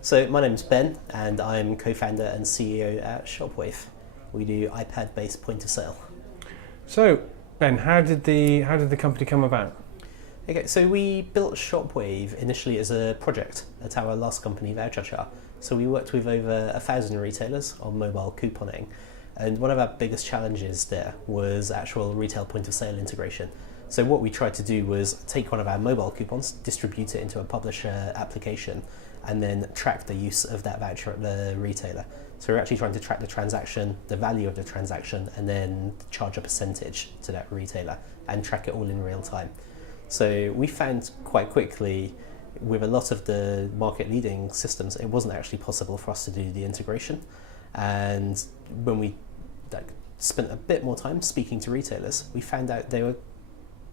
So my name's Ben, and I'm co-founder and CEO at Shopwave. We do iPad-based point of sale. So Ben, how did the company come about? Okay, so we built Shopwave initially as a project at our last company, Voucher. So we worked with over 1,000 retailers on mobile couponing, and one of our biggest challenges there was actual retail point of sale integration. So what we tried to do was take one of our mobile coupons, distribute it into a publisher application, and then track the use of that voucher at the retailer. So we're actually trying to track the transaction, the value of the transaction, and then charge a percentage to that retailer and track it all in real time. So we found quite quickly with a lot of the market leading systems, it wasn't actually possible for us to do the integration. And when we spent a bit more time speaking to retailers, we found out they were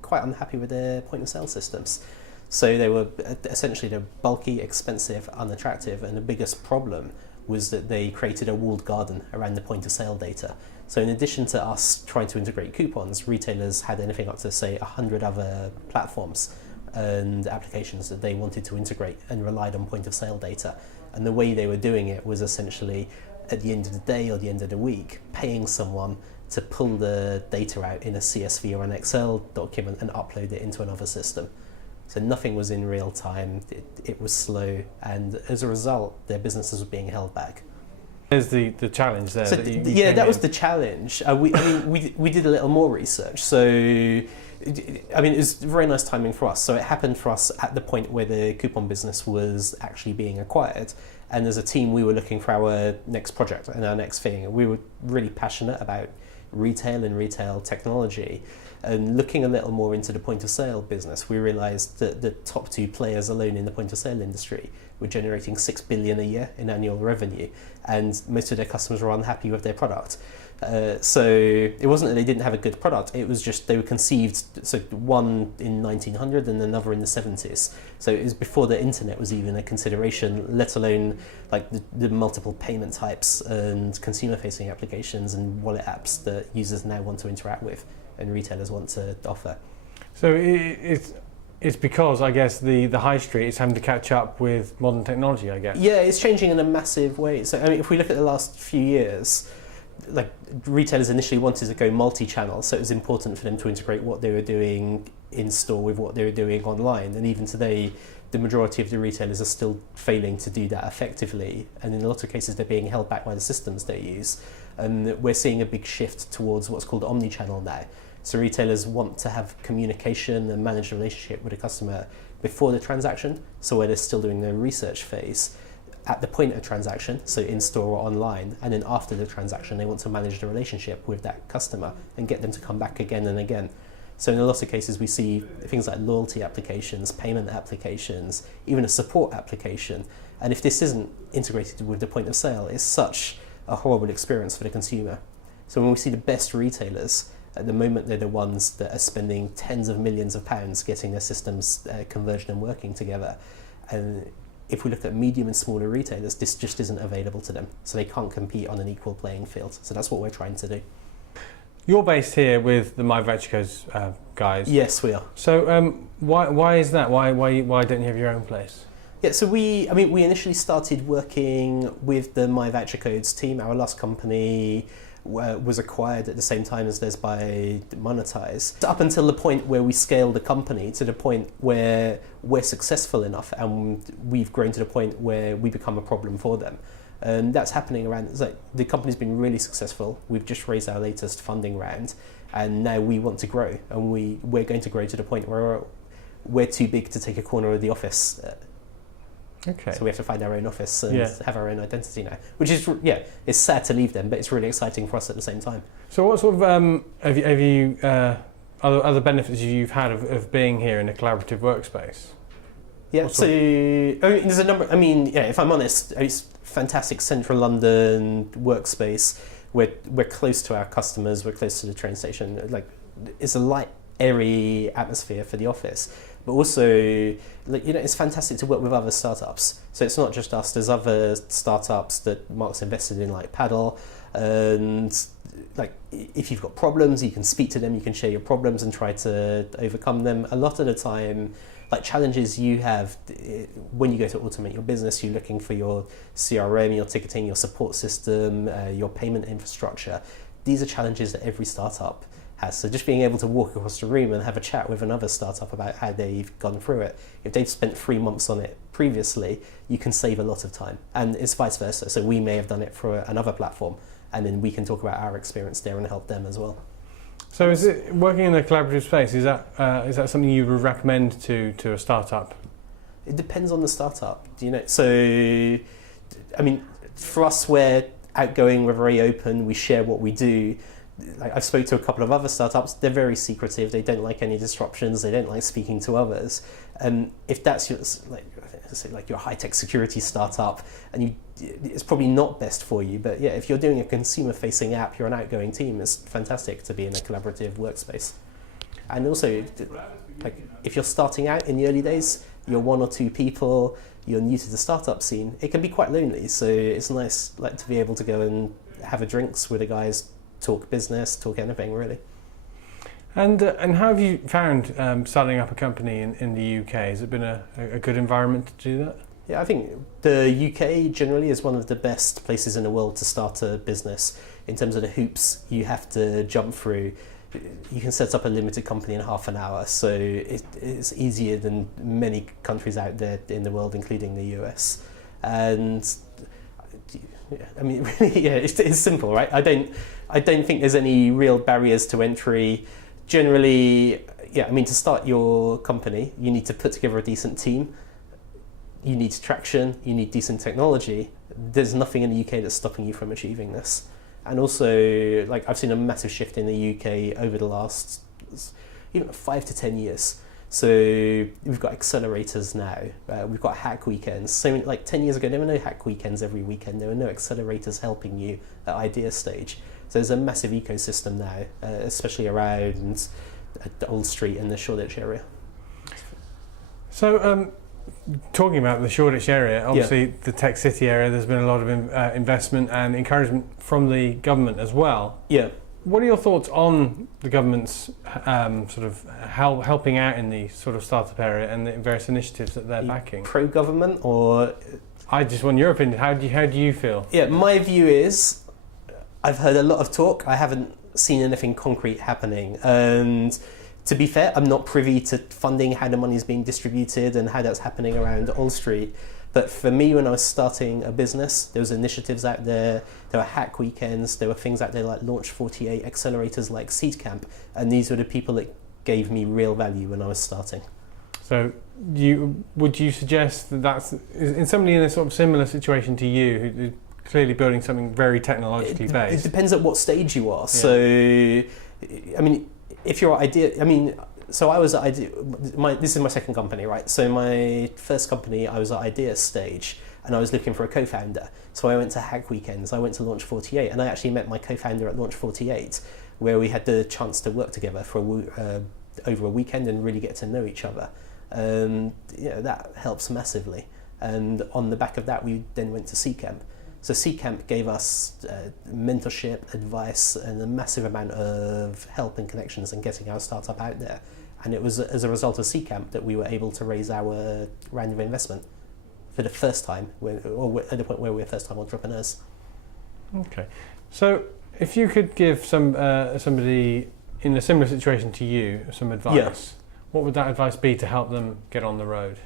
quite unhappy with their point of sale systems. So they were essentially they're bulky, expensive, unattractive, and the biggest problem was that they created a walled garden around the point of sale data. So in addition to us trying to integrate coupons, retailers had anything up to say 100 other platforms and applications that they wanted to integrate and relied on point of sale data. And the way they were doing it was essentially at the end of the day or the end of the week, paying someone to pull the data out in a CSV or an Excel document and upload it into another system. So nothing was in real time, it was slow, and as a result, their businesses were being held back. There's the challenge there. So that was the challenge. We did a little more research. So it was very nice timing for us. So it happened for us at the point where the coupon business was actually being acquired. And as a team, we were looking for our next project and our next thing. We were really passionate about retail and retail technology. And looking a little more into the point of sale business, we realized that the top two players alone in the point of sale industry were generating $6 billion a year in annual revenue, and most of their customers were unhappy with their product. So it wasn't that they didn't have a good product, it was just they were conceived, so one in 1900 and another in the 70s. So it was before the internet was even a consideration, let alone like the multiple payment types and consumer facing applications and wallet apps that users now want to interact with and retailers want to offer. So it's because, I guess, the high street is having to catch up with modern technology, I guess. Yeah, it's changing in a massive way. So if we look at the last few years, like retailers initially wanted to go multi-channel, so it was important for them to integrate what they were doing in store with what they were doing online. And even today, the majority of the retailers are still failing to do that effectively. And in a lot of cases, they're being held back by the systems they use. And we're seeing a big shift towards what's called omni-channel now. So retailers want to have communication and manage the relationship with the customer before the transaction, so where they're still doing the research phase, at the point of transaction, so in store or online, and then after the transaction, they want to manage the relationship with that customer and get them to come back again and again. So in a lot of cases, we see things like loyalty applications, payment applications, even a support application. And if this isn't integrated with the point of sale, it's such a horrible experience for the consumer. So when we see the best retailers, at the moment they're the ones that are spending tens of millions of pounds getting their systems converged and working together. And if we look at medium and smaller retailers, this just isn't available to them. So they can't compete on an equal playing field. So that's what we're trying to do. You're based here with the MyVoucherCodes guys. Yes, we are. So why is that? Why don't you have your own place? Yeah, so we initially started working with the MyVoucherCodes team. Our last company was acquired at the same time as theirs by Monetize. Up until the point where we scaled the company to the point where we're successful enough and we've grown to the point where we become a problem for them. And that's happening around, it's like the company's been really successful. We've just raised our latest funding round and now we want to grow, and we're going to grow to the point where we're too big to take a corner of the office. Okay. So we have to find our own office and have our own identity now, which is, it's sad to leave them, but it's really exciting for us at the same time. So what sort of, have you other benefits you've had of being here in a collaborative workspace? Yeah, so there's a number, if I'm honest, it's fantastic central London workspace. We're close to our customers, we're close to the train station. Like, it's a light, airy atmosphere for the office. But also, it's fantastic to work with other startups. So it's not just us, there's other startups that Mark's invested in, like Paddle, and like if you've got problems, you can speak to them, you can share your problems and try to overcome them. A lot of the time, like challenges you have when you go to automate your business. You're looking for your CRM, your ticketing, your support system, your payment infrastructure. These are challenges that every startup has. So just being able to walk across the room and have a chat with another startup about how they've gone through it. If they've spent 3 months on it previously, you can save a lot of time. And it's vice versa. So we may have done it for another platform, and then we can talk about our experience there and help them as well. So is it working in a collaborative space, is that something you would recommend to a startup? It depends on the startup. So I mean, for us, we're outgoing, we're very open, we share what we do. Like, I've spoke to a couple of other startups. They're very secretive. They don't like any disruptions. They don't like speaking to others. And if that's your your high-tech security startup, and it's probably not best for you. But yeah, if you're doing a consumer-facing app, you're an outgoing team. It's fantastic to be in a collaborative workspace. And also, like, if you're starting out in the early days, you're 1 or 2 people. You're new to the startup scene. It can be quite lonely. So it's nice, like, to be able to go and have a drinks with the guys. Talk business, talk anything really. And how have you found starting up a company in the UK? Has it been a good environment to do that? Yeah, I think the UK generally is one of the best places in the world to start a business in terms of the hoops you have to jump through. You can set up a limited company in half an hour, so it's easier than many countries out there in the world, including the US. And I mean, really, yeah, it's simple, right? I don't think there's any real barriers to entry. Generally, yeah, I mean, to start your company, you need to put together a decent team. You need traction. You need decent technology. There's nothing in the UK that's stopping you from achieving this. And also, like, I've seen a massive shift in the UK over the last 5 to 10 years. So we've got accelerators now. We've got hack weekends. So like 10 years ago, there were no hack weekends every weekend. There were no accelerators helping you at idea stage. So there's a massive ecosystem now, especially around the Old Street and the Shoreditch area. So talking about the Shoreditch area, obviously the tech city area, there's been a lot of investment and encouragement from the government as well. Yeah. What are your thoughts on the government's sort of helping out in the sort of startup area and the various initiatives that they're backing? Pro-government, or? I just want your opinion. How do you feel? Yeah, my view is, I've heard a lot of talk. I haven't seen anything concrete happening. And to be fair, I'm not privy to funding, how the money is being distributed and how that's happening around Old Street. But for me, when I was starting a business, there was initiatives out there, there were hack weekends, there were things out there like Launch 48, accelerators like Seed Camp, and these were the people that gave me real value when I was starting. So would you suggest that that's in somebody in a sort of similar situation to you, who's clearly building something very technologically based? It depends at what stage you are. Yeah. So, I mean, if you're so I was at Idea. This is my second company, right? So my first company, I was at Idea stage, and I was looking for a co-founder. So I went to Hack Weekends, I went to Launch 48, and I actually met my co-founder at Launch 48, where we had the chance to work together for over a weekend and really get to know each other. That helps massively. And on the back of that, we then went to C Camp. So C Camp gave us mentorship, advice, and a massive amount of help and connections in getting our startup out there. And it was as a result of C Camp that we were able to raise our round of investment for the first time, or at the point where we're first-time entrepreneurs. Okay. So if you could give somebody in a similar situation to you some advice, what would that advice be to help them get on the road?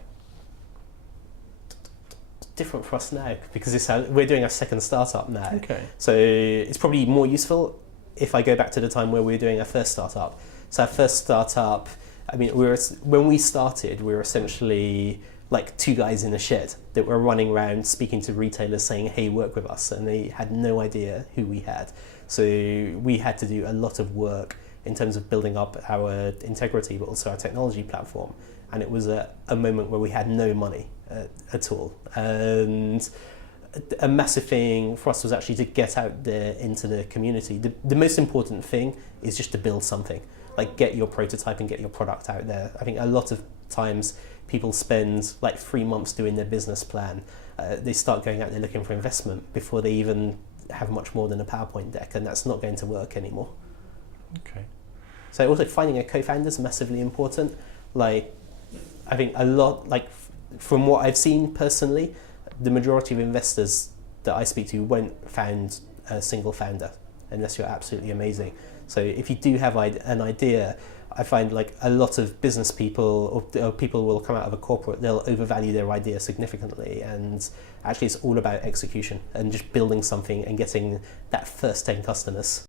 Different for us now, because we're doing our second startup now. Okay. So it's probably more useful if I go back to the time where we were doing our first startup. So our first startup, I mean, when we started, we were essentially like 2 guys in a shed that were running around speaking to retailers saying, hey, work with us. And they had no idea who we had. So we had to do a lot of work in terms of building up our integrity, but also our technology platform. And it was a moment where we had no money at all. And a massive thing for us was actually to get out there into the community. The most important thing is just to build something, like get your prototype and get your product out there. I think a lot of times people spend like 3 months doing their business plan. They start going out there looking for investment before they even have much more than a PowerPoint deck, and that's not going to work anymore. Okay. So also finding a co-founder is massively important. Like, I think a lot, like from what I've seen personally, the majority of investors that I speak to won't found a single founder unless you're absolutely amazing. So if you do have an idea, I find like a lot of business people or people will come out of a corporate, they'll overvalue their idea significantly, and actually it's all about execution and just building something and getting that first 10 customers.